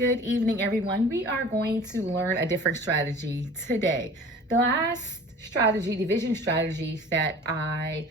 Good evening, everyone. We are going to learn a different strategy today. The last strategy, division strategies that I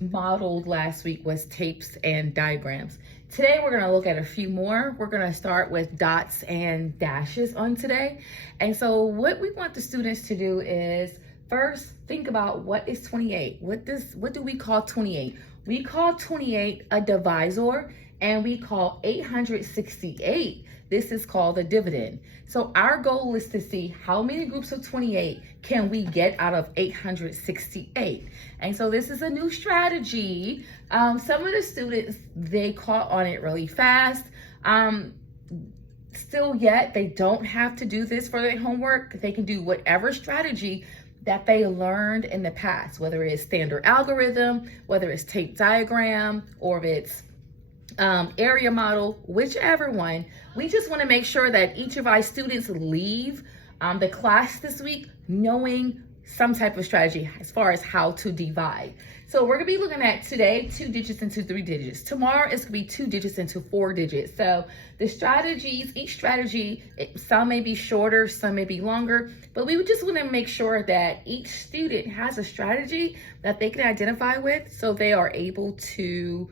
modeled last week was tapes and diagrams. Today, we're going to look at a few more. We're going to start with dots and dashes on today. And so what we want the students to do is first think about what is 28. What do we call 28? We call 28 a divisor, and we call 868, this is called a dividend. So our goal is to see how many groups of 28 can we get out of 868. And so this is a new strategy. Some of the students, they caught on it really fast. Still yet, they don't have to do this for their homework. They can do whatever strategy that they learned in the past, whether it's standard algorithm, whether it's tape diagram, or if it's area model, whichever one. We just want to make sure that each of our students leave the class this week knowing some type of strategy as far as how to divide. So we're going to be looking at today 2 digits into 3 digits. Tomorrow it's going to be 2 digits into 4 digits. So the strategies, each strategy, some may be shorter, some may be longer, but we would just want to make sure that each student has a strategy that they can identify with so they are able to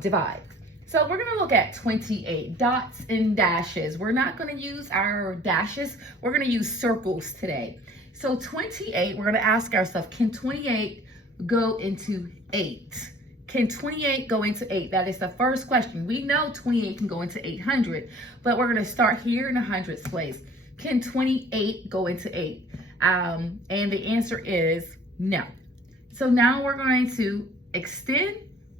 divide. So we're going to look at 28, dots and dashes. We're not going to use our dashes. We're going to use circles today. So 28, we're going to ask ourselves, can 28 go into 8? Can 28 go into 8? That is the first question. We know 28 can go into 800, but we're going to start here in the hundreds place. Can 28 go into 8? And the answer is no. So now we're going to extend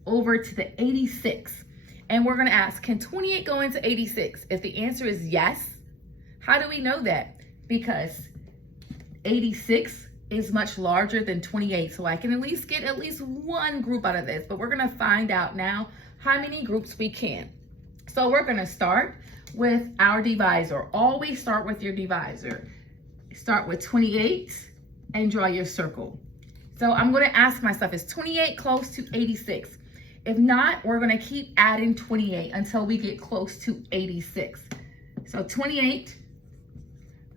over to the 86. And we're going to ask, can 28 go into 86? If the answer is yes, how do we know that? Because 86 is much larger than 28. So I can at least get at least one group out of this. But we're going to find out now how many groups we can. So we're going to start with our divisor. Always start with your divisor. Start with 28 and draw your circle. So I'm going to ask myself, is 28 close to 86? If not, we're going to keep adding 28 until we get close to 86. So 28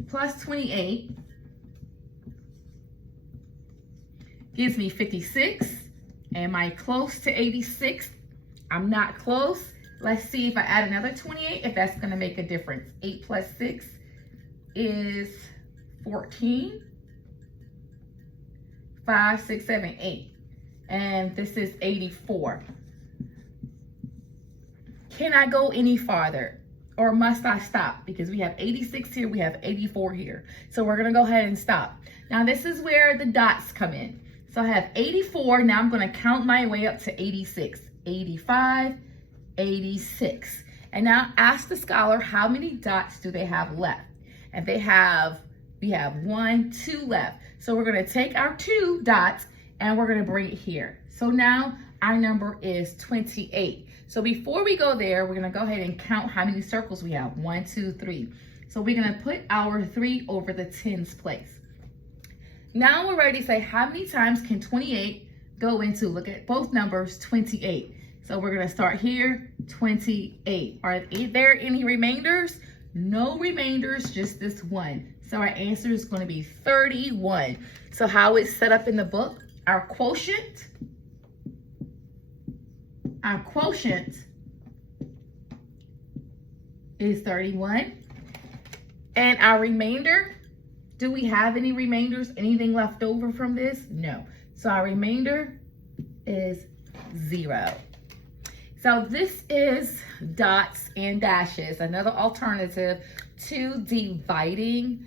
plus 28 gives me 56. Am I close to 86? I'm not close. Let's see if I add another 28, if that's going to make a difference. 8 plus 6 is 14. 5, 6, 7, 8. And this is 84. Can I go any farther, or must I stop? Because we have 86 here, we have 84 here. So we're gonna go ahead and stop. Now this is where the dots come in. So I have 84, now I'm gonna count my way up to 86. 85, 86. And now ask the scholar, how many dots do they have left? And we have 1, 2 left. So we're gonna take our 2 dots and we're gonna bring it here. So now our number is 28. So before we go there, we're gonna go ahead and count how many circles we have. 1, 2, 3. So we're gonna put our 3 over the tens place. Now we're ready to say, how many times can 28 go into, look at both numbers, 28. So we're gonna start here, 28. Are there any remainders? No remainders, just this one. So our answer is gonna be 31. So how it's set up in the book, our quotient is 31. And our remainder, do we have any remainders? Anything left over from this? No. So our remainder is 0. So this is dots and dashes, another alternative to dividing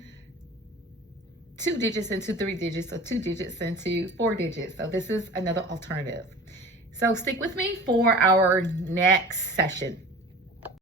2 digits into 3 digits, or 2 digits into 4 digits. So this is another alternative. So stick with me for our next session.